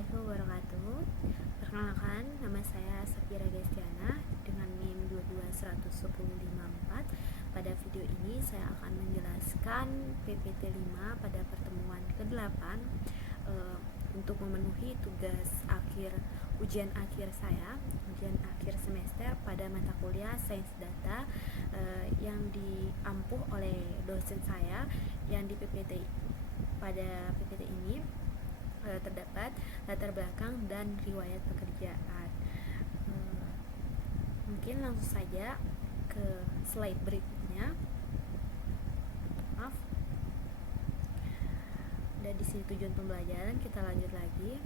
warahmatullahi wabarakatuh. Perkenalkan, nama saya Safira Destiana dengan NIM 2211054. Pada video ini saya akan menjelaskan PPT 5 pada pertemuan ke-8 untuk memenuhi tugas ujian akhir saya, ujian akhir semester pada mata kuliah Sains Data yang diampuh oleh dosen saya yang di PPT. Pada PPT ini terdapat latar belakang dan riwayat pekerjaan. Mungkin langsung saja ke slide berikutnya. Maaf. Dan di sini tujuan pembelajaran, kita lanjut lagi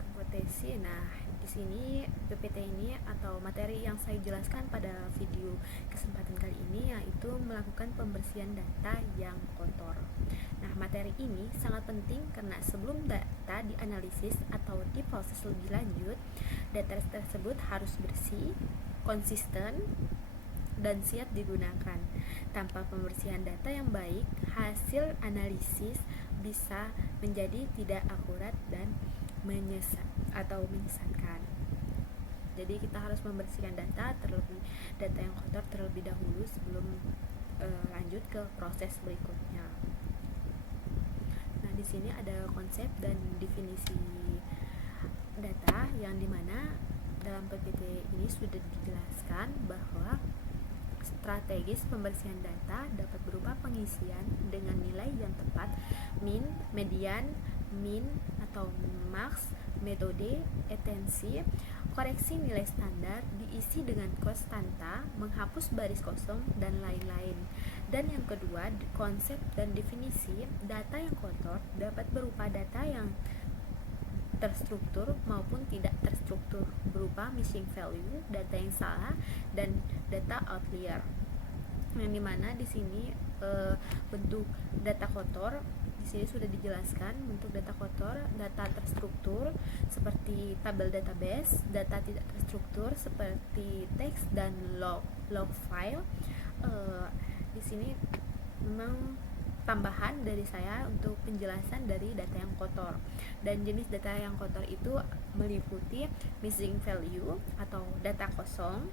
ke potensi. Nah, di sini PPT ini atau materi yang saya jelaskan pada video kesempatan kali ini yaitu melakukan pembersihan data yang kotor. Nah, materi ini sangat penting karena sebelum data dianalisis atau diproses lebih lanjut, data tersebut harus bersih, konsisten, dan siap digunakan. Tanpa pembersihan data yang baik, hasil analisis bisa menjadi tidak akurat dan menyesatkan. Jadi kita harus membersihkan data yang kotor terlebih dahulu sebelum lanjut ke proses berikutnya. Nah, di sini ada konsep dan definisi data yang dimana dalam PPT ini sudah dijelaskan bahwa strategis pembersihan data dapat berupa pengisian dengan nilai yang tepat, min, median, min atau max, metode, etensi, koreksi nilai standar, diisi dengan konstanta, menghapus baris kosong, dan lain-lain. Dan yang kedua, konsep dan definisi data yang kotor dapat berupa data yang terstruktur maupun tidak terstruktur, berupa missing value, data yang salah, dan data outlier. Yang dimana di sini bentuk data kotor di sini sudah dijelaskan. Bentuk data kotor, data terstruktur seperti tabel database, data tidak terstruktur seperti teks dan log file. Di sini memang tambahan dari saya untuk penjelasan dari data yang kotor. Dan jenis data yang kotor itu meliputi missing value atau data kosong,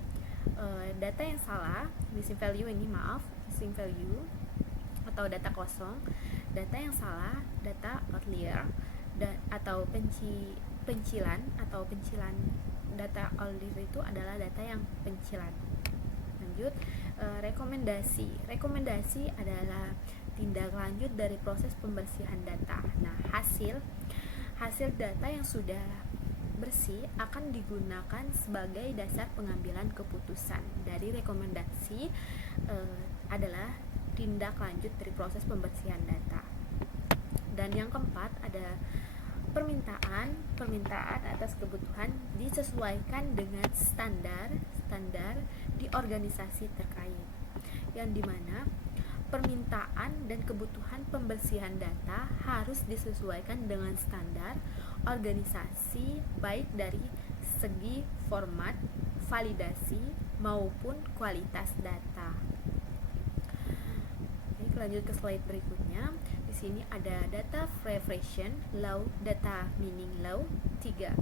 data yang salah, missing value atau data kosong, data yang salah, data outlier, atau pencilan. Data outlier itu adalah data yang pencilan. Lanjut, rekomendasi adalah tindak lanjut dari proses pembersihan data. Nah, hasil data yang sudah bersih akan digunakan sebagai dasar pengambilan keputusan. Dari rekomendasi adalah tindak lanjut dari proses pembersihan data. Dan yang keempat ada permintaan atas kebutuhan disesuaikan dengan standar di organisasi terkait, yang dimana permintaan dan kebutuhan pembersihan data harus disesuaikan dengan standar organisasi baik dari segi format, validasi maupun kualitas data. Baik, lanjut ke slide berikutnya. Di sini ada data preparation law, data meaning law 3.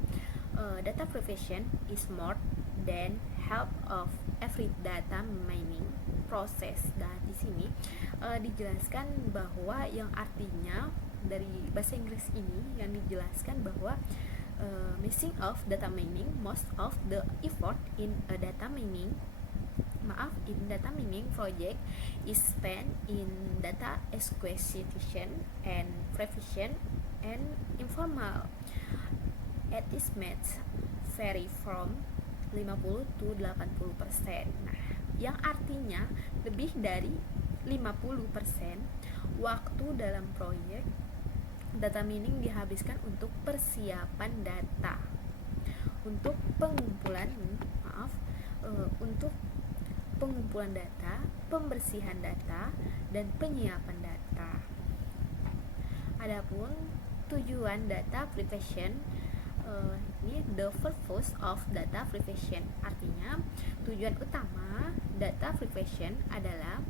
Data preparation is more than half of every data mining process. Dan di sini dijelaskan bahwa yang artinya dari bahasa Inggris ini yang dijelaskan bahwa missing of data mining, most of the effort in a data mining project is spent in data acquisition and preparation, and informal estimates vary from 50 to 80%. Nah, yang artinya lebih dari 50% waktu dalam proyek data mining dihabiskan untuk persiapan data, untuk pengumpulan data, pembersihan data, dan penyiapan data. Adapun tujuan data preparation, ini the purpose of data preparation, artinya tujuan utama data preparation adalah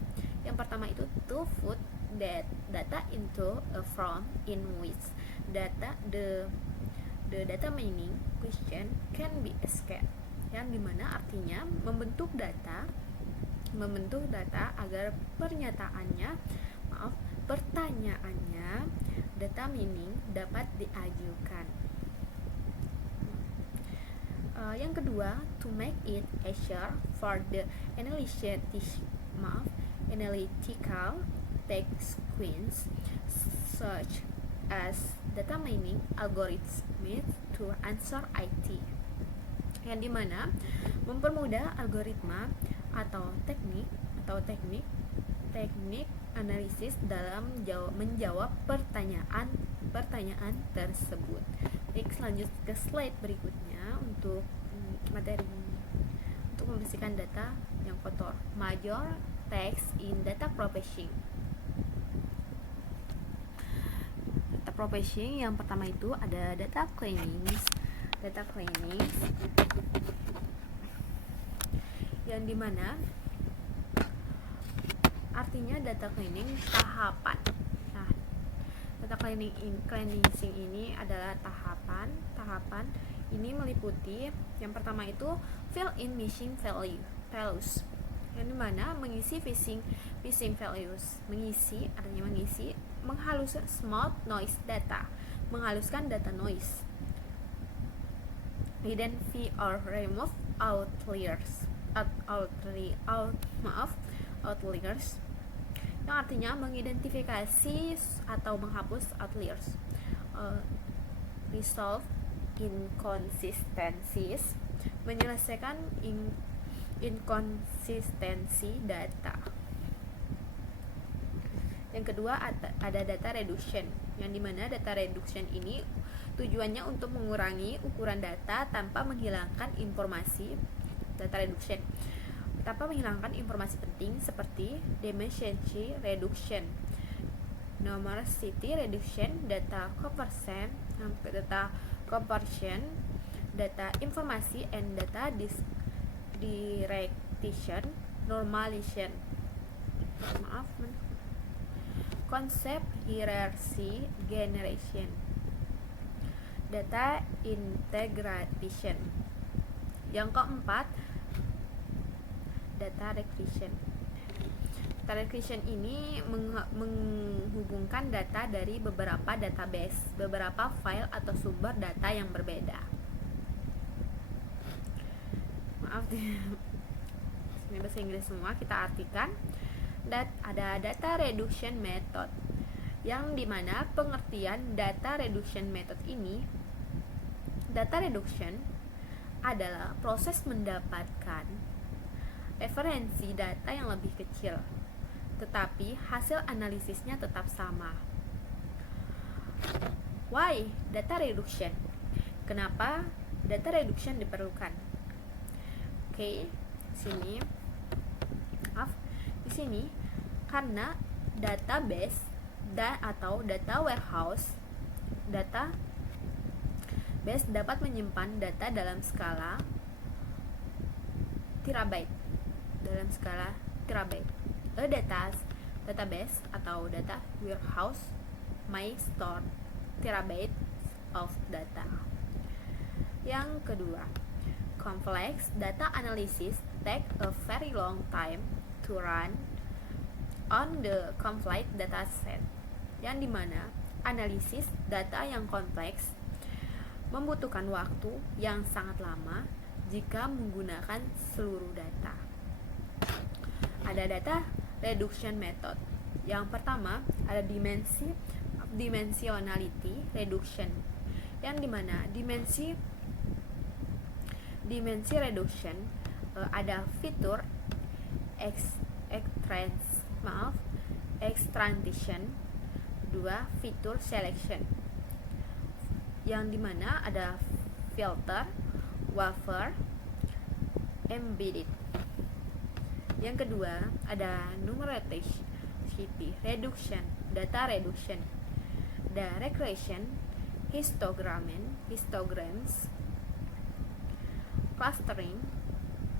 yang pertama itu to put that data into a form in which the The data mining question can be escaped, yang dimana artinya membentuk data agar pertanyaannya data mining dapat diajukan. Yang kedua, to make it easier for the analytical techniques such as data mining algorithms to answer IT, yang dimana mempermudah algoritma atau teknik analisis dalam menjawab pertanyaan tersebut. Baik, lanjut ke slide berikutnya untuk materi untuk membersihkan data yang kotor. Major text in data processing. Data processing yang pertama itu ada data cleaning, yang dimana artinya data cleaning tahapan. Nah, data cleansing ini adalah tahapan ini meliputi yang pertama itu fill in missing values, yang dimana mengisi missing values, artinya mengisi, menghaluskan smooth noise data, menghaluskan data noise, identify or remove outliers, yang artinya mengidentifikasi atau menghapus outliers, resolve inconsistencies, menyelesaikan inkonsistensi data. Yang kedua ada data reduction, yang dimana data reduction ini tujuannya untuk mengurangi ukuran data tanpa menghilangkan informasi. Data reduction tanpa menghilangkan informasi penting seperti dimension reduction, numerosity reduction, data conversion, data informasi, and data direction, normalization. Concept hierarchy generation, data integration. Yang keempat, data regression. Data regression ini menghubungkan data dari beberapa database, beberapa file atau sumber data yang berbeda. Maaf, ini bahasa Inggris semua, kita artikan. Ada data reduction method, yang dimana pengertian data reduction method ini, data reduction adalah proses mendapatkan referensi data yang lebih kecil, tetapi hasil analisisnya tetap sama. Why data reduction? Kenapa data reduction diperlukan? Di sini karena database atau data warehouse, database dapat menyimpan data dalam skala terabyte. Database atau data warehouse may store terabytes of data. Yang kedua, complex data analysis take a very long time to run on the complex data set, yang dimana analisis data yang kompleks membutuhkan waktu yang sangat lama jika menggunakan seluruh data. Ada data reduction method. Yang pertama ada dimensionality reduction, yang dimana dimensi reduction ada fitur extraction, dua fitur selection, yang dimana ada filter, wafer, embedded. Yang kedua ada numerosity reduction, data reduction, ada regression, histograms, clustering.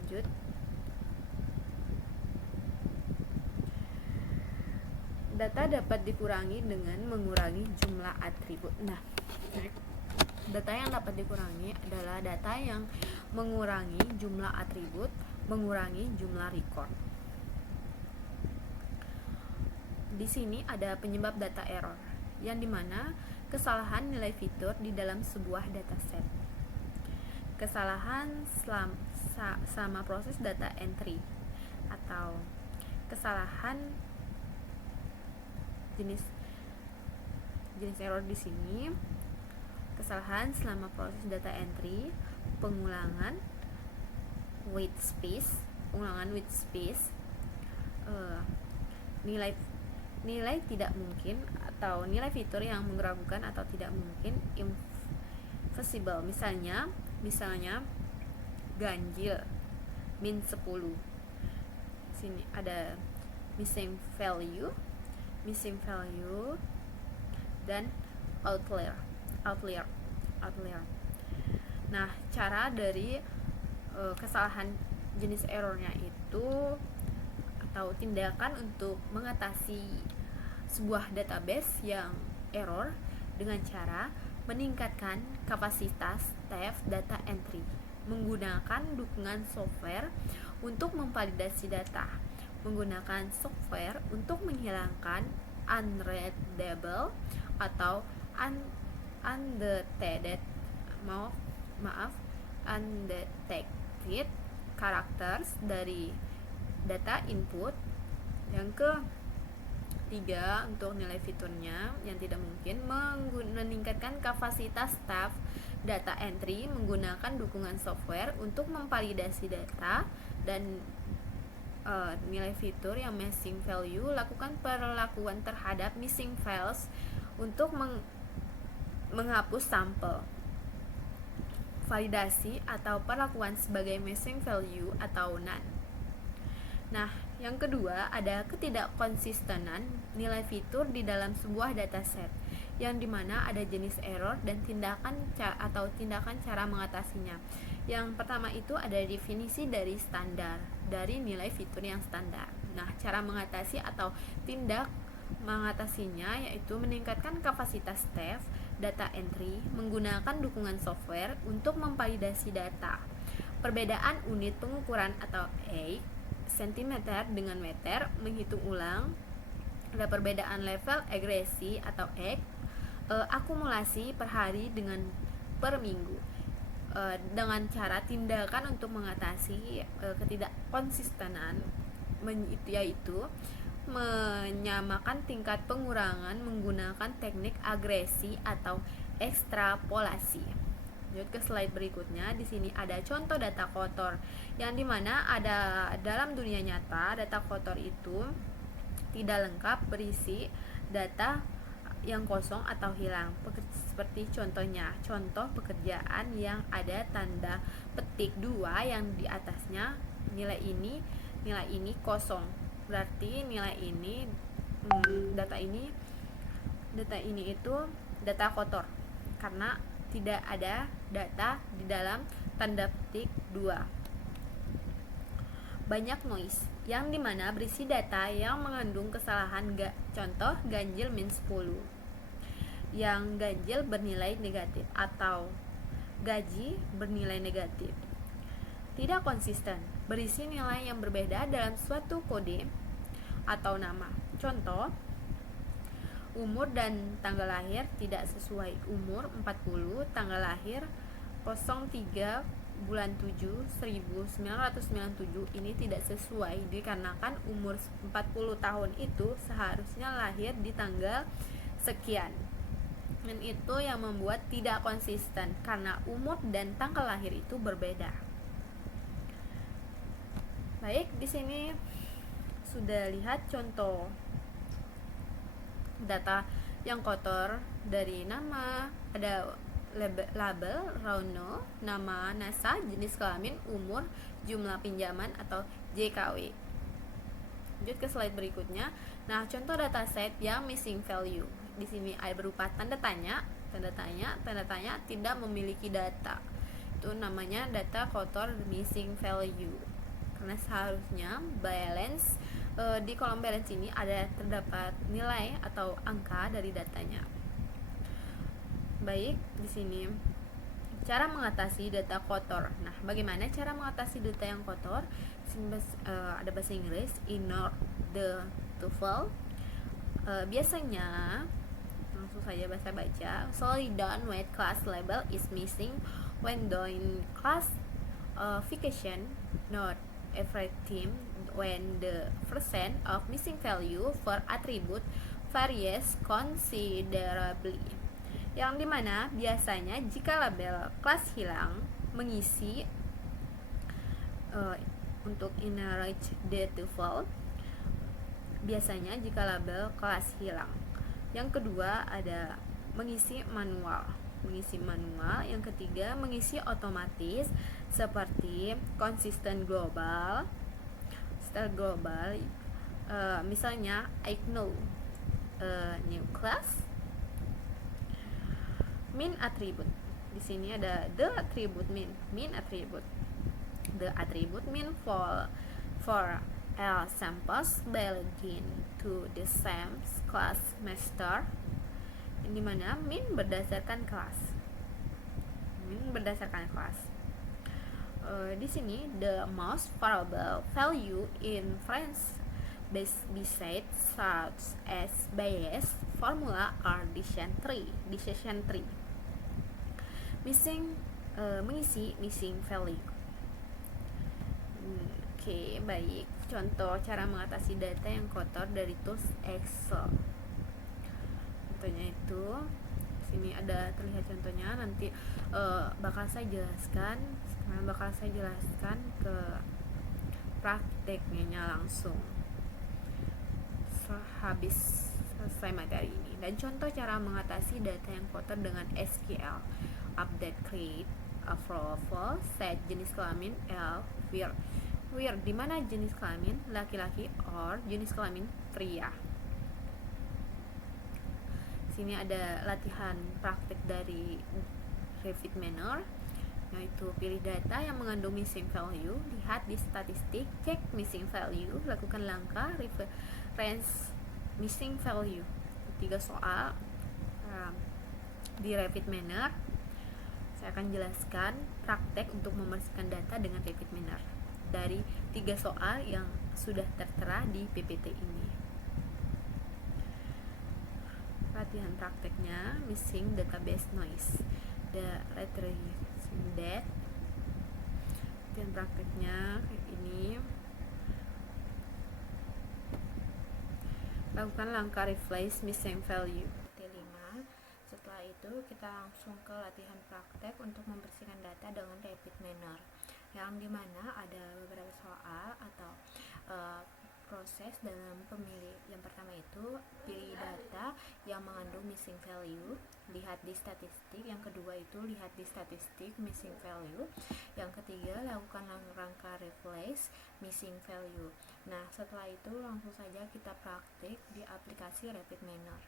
Lanjut, data dapat dikurangi dengan mengurangi jumlah atribut. Nah, Data yang dapat dikurangi adalah data yang mengurangi jumlah atribut, mengurangi jumlah record. Di sini ada penyebab data error, yang dimana kesalahan nilai fitur di dalam sebuah dataset. Kesalahan selama proses data entry, atau kesalahan jenis error di sini. Kesalahan selama proses data entry, pengulangan white space, nilai tidak mungkin atau nilai fitur yang meragukan atau tidak mungkin, invisible. Misalnya ganjil min 10. Sini ada missing value dan outlier. Nah, cara dari kesalahan jenis errornya itu, atau tindakan untuk mengatasi sebuah database yang error, dengan cara meningkatkan kapasitas staf data entry, menggunakan dukungan software untuk memvalidasi data, menggunakan software untuk menghilangkan unreadable atau undetected characters dari data input. Yang ketiga, untuk nilai fiturnya yang tidak mungkin, meningkatkan kapasitas staf data entry menggunakan dukungan software untuk memvalidasi data. Dan nilai fitur yang missing value, lakukan perlakuan terhadap missing files untuk menghapus sampel. Validasi atau perlakuan sebagai missing value atau none. Nah, yang kedua ada ketidakkonsistenan nilai fitur di dalam sebuah dataset, yang dimana ada jenis error dan tindakan cara mengatasinya. Yang pertama itu ada definisi dari standar, dari nilai fitur yang standar. Nah, cara mengatasi atau tindak mengatasinya yaitu meningkatkan kapasitas staf data entry menggunakan dukungan software untuk memvalidasi data. Perbedaan unit pengukuran atau cm dengan meter, menghitung ulang. Ada perbedaan level agresi atau akumulasi per hari dengan per minggu. Dengan cara tindakan untuk mengatasi ketidakkonsistenan yaitu menyamakan tingkat pengurangan menggunakan teknik agresi atau ekstrapolasi. Lanjut ke slide berikutnya. Di sini ada contoh data kotor, yang dimana ada dalam dunia nyata data kotor itu tidak lengkap, berisi data yang kosong atau hilang. Seperti contohnya, contoh pekerjaan yang ada tanda petik 2 yang di atasnya nilai ini kosong. Berarti nilai ini data ini itu data kotor karena tidak ada data di dalam tanda petik 2. Banyak noise, yang dimana berisi data yang mengandung kesalahan. Contoh ganjil min 10, yang ganjil bernilai negatif atau gaji bernilai negatif. Tidak konsisten, berisi nilai yang berbeda dalam suatu kode atau nama. Contoh, umur dan tanggal lahir tidak sesuai. Umur 40, tanggal lahir 03 bulan 7 1997 ini tidak sesuai dikarenakan umur 40 tahun itu seharusnya lahir di tanggal sekian. Dan itu yang membuat tidak konsisten karena umur dan tanggal lahir itu berbeda. Baik, di sini sudah lihat contoh data yang kotor dari nama, ada label, Rauno, nama NASA, jenis kelamin, umur, jumlah pinjaman atau JKW. Lanjut ke slide berikutnya. Nah, contoh dataset yang missing value. Di sini ada berupa tanda tanya tidak memiliki data. Itu namanya data kotor missing value. Karena seharusnya balance di kolom balance ini terdapat nilai atau angka dari datanya. Baik, di sini Cara mengatasi data kotor. Nah, bagaimana cara mengatasi data yang kotor? Ada bahasa Inggris, ignore the tuple. Biasanya langsung saja baca. Slowly down when class label is missing when doing classification. Not every team when the percent of missing value for attribute varies considerably, yang dimana biasanya jika label kelas hilang mengisi untuk inherit the tuple, biasanya jika label kelas hilang. Yang kedua ada mengisi manual. Yang ketiga mengisi otomatis seperti konsisten global, style global. Misalnya I know new class min attribute. Di sini ada the attribute min attribute. The attribute min for all samples belonging to the same class master, di mana min berdasarkan kelas. Di sini the most variable value in French besides such as Bayes formula are decision tree. Mengisi missing value. Oke, baik. Contoh cara mengatasi data yang kotor dari tools Excel. Contohnya itu sini ada terlihat contohnya, nanti bakal saya jelaskan. Sekarang bakal saya jelaskan ke prakteknya langsung habis selesai materi ini. Dan contoh cara mengatasi data yang kotor dengan SQL: update, create, approval, set jenis kelamin L, where di mana jenis kelamin laki-laki or jenis kelamin pria. Sini ada latihan praktik dari Revit Manner, yaitu pilih data yang mengandung missing value, lihat di statistik, cek missing value, lakukan langkah reference missing value. 3 soal di Revit Manner. Saya akan jelaskan praktek untuk membersihkan data dengan Revit Manner dari 3 soal yang sudah tertera di PPT ini. Latihan prakteknya missing database noise, the retracing that. Latihan prakteknya kayak ini. Lakukan langkah replace missing value. T5. Setelah itu kita langsung ke latihan praktek untuk membersihkan data dengan Revit Manner, yang dimana ada beberapa soal atau proses dalam pemilih. Yang pertama itu pilih data yang mengandung missing value, lihat di statistik. Yang kedua itu lihat di statistik missing value. Yang ketiga lakukan rangka replace missing value. Nah, setelah itu langsung saja kita praktik di aplikasi Revit Manner,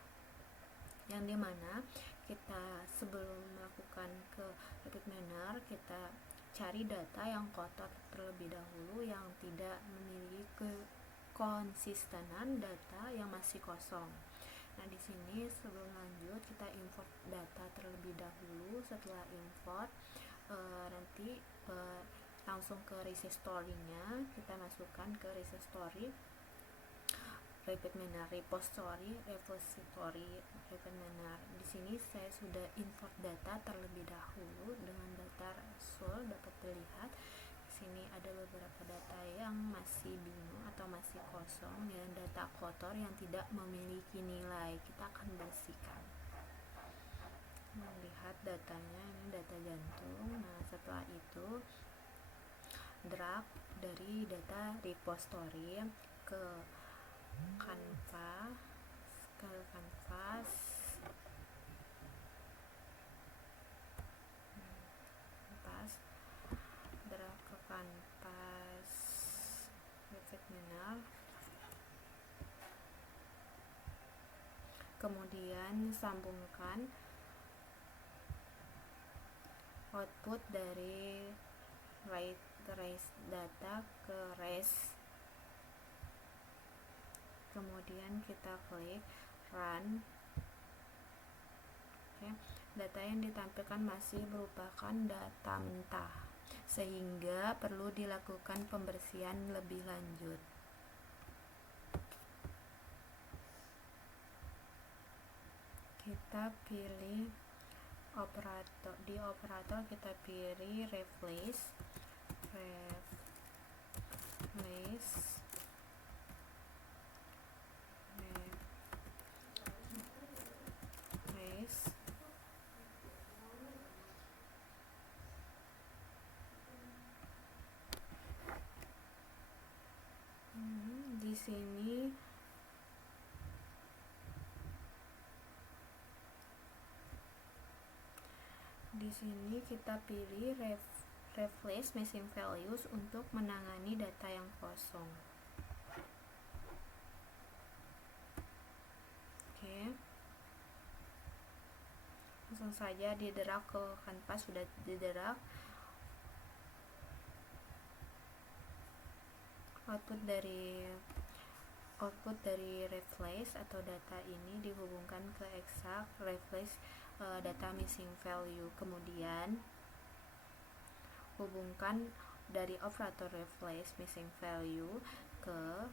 yang dimana kita sebelum melakukan ke Revit Manner kita cari data yang kotor terlebih dahulu, yang tidak memiliki konsistenan data yang masih kosong. Nah, di sini sebelum lanjut kita import data terlebih dahulu. Setelah import nanti langsung ke repository-nya, kita masukkan ke repository Revit Manner, repository Revit Manner. Di sini saya sudah import data terlebih dahulu dengan data rasul. Dapat dilihat di sini ada beberapa data yang masih bingung atau masih kosong, dan data kotor yang tidak memiliki nilai. Kita akan bersihkan. Melihat datanya, ini data jantung. Nah, setelah itu drag dari data repository ke kanvas, drag ke kanvas Revit Manner. Kemudian sambungkan output dari trace data ke res. Kemudian kita klik run. Oke. Data yang ditampilkan masih merupakan data mentah, sehingga perlu dilakukan pembersihan lebih lanjut. Kita pilih operator. Di operator kita pilih replace di sini kita pilih replace missing values untuk menangani data yang kosong. Oke. Langsung saja didrag ke kanvas, sudah didrag. Output dari replace atau data ini dihubungkan ke exact replace data missing value. Kemudian hubungkan dari operator replace missing value ke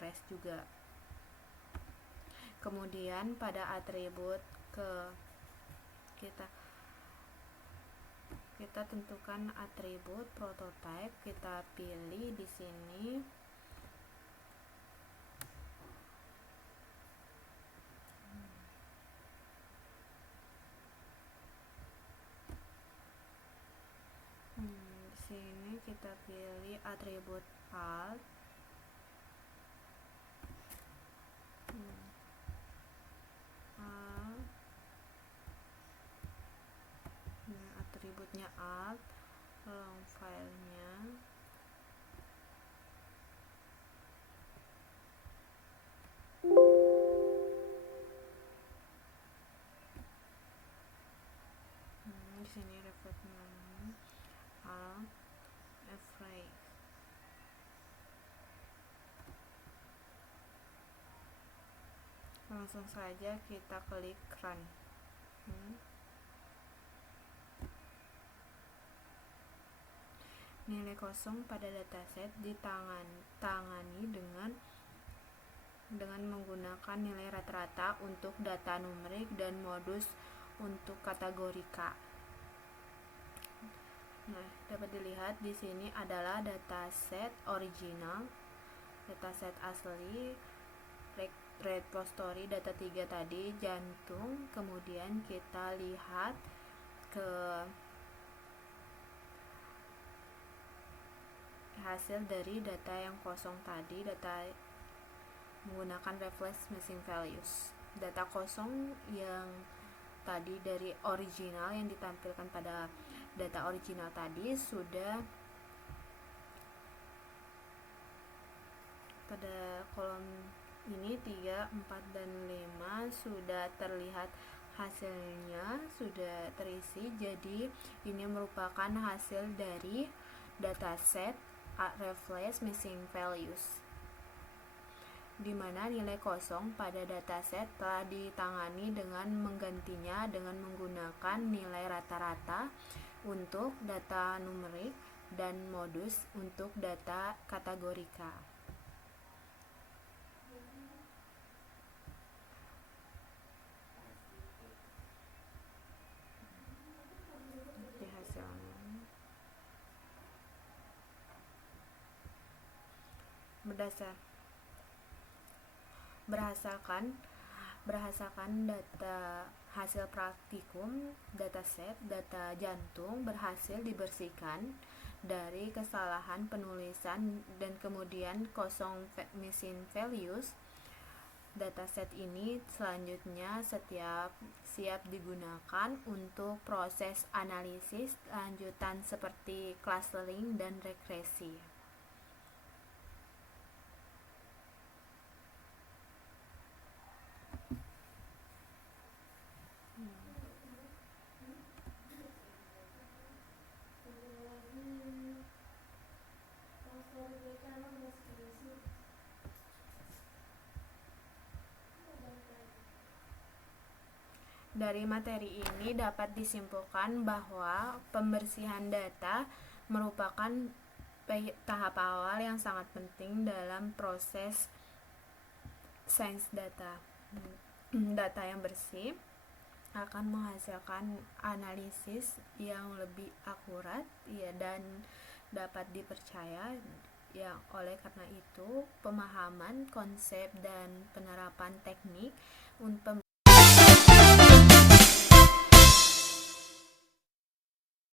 rest juga. Kemudian pada atribut kita tentukan atribut prototype, kita pilih di sini di sini kita pilih atribut alt, atributnya alt, long filenya di sini reflectnya alt phrase. Langsung saja kita klik run. Nilai kosong pada dataset ditangani dengan menggunakan nilai rata-rata untuk data numerik dan modus untuk kategori K. Nah, dapat dilihat di sini adalah dataset original, dataset asli, repository data 3 tadi, jantung. Kemudian kita lihat ke hasil dari data yang kosong tadi, data menggunakan replace missing values. Data kosong yang tadi dari original yang ditampilkan pada data original tadi sudah pada kolom ini 3, 4, dan 5 sudah terlihat hasilnya, sudah terisi. Jadi ini merupakan hasil dari dataset replace missing values, di mana nilai kosong pada dataset telah ditangani dengan menggantinya dengan menggunakan nilai rata-rata untuk data numerik dan modus untuk data kategori K. Di hasilnya berdasarkan data hasil praktikum, dataset data jantung berhasil dibersihkan dari kesalahan penulisan dan kemudian kosong missing values. Dataset ini selanjutnya siap digunakan untuk proses analisis lanjutan seperti clustering dan regresi. Dari materi ini dapat disimpulkan bahwa pembersihan data merupakan tahap awal yang sangat penting dalam proses sains data. Data yang bersih akan menghasilkan analisis yang lebih akurat ya, dan dapat dipercaya ya. Oleh karena itu, pemahaman, konsep, dan penerapan teknik untuk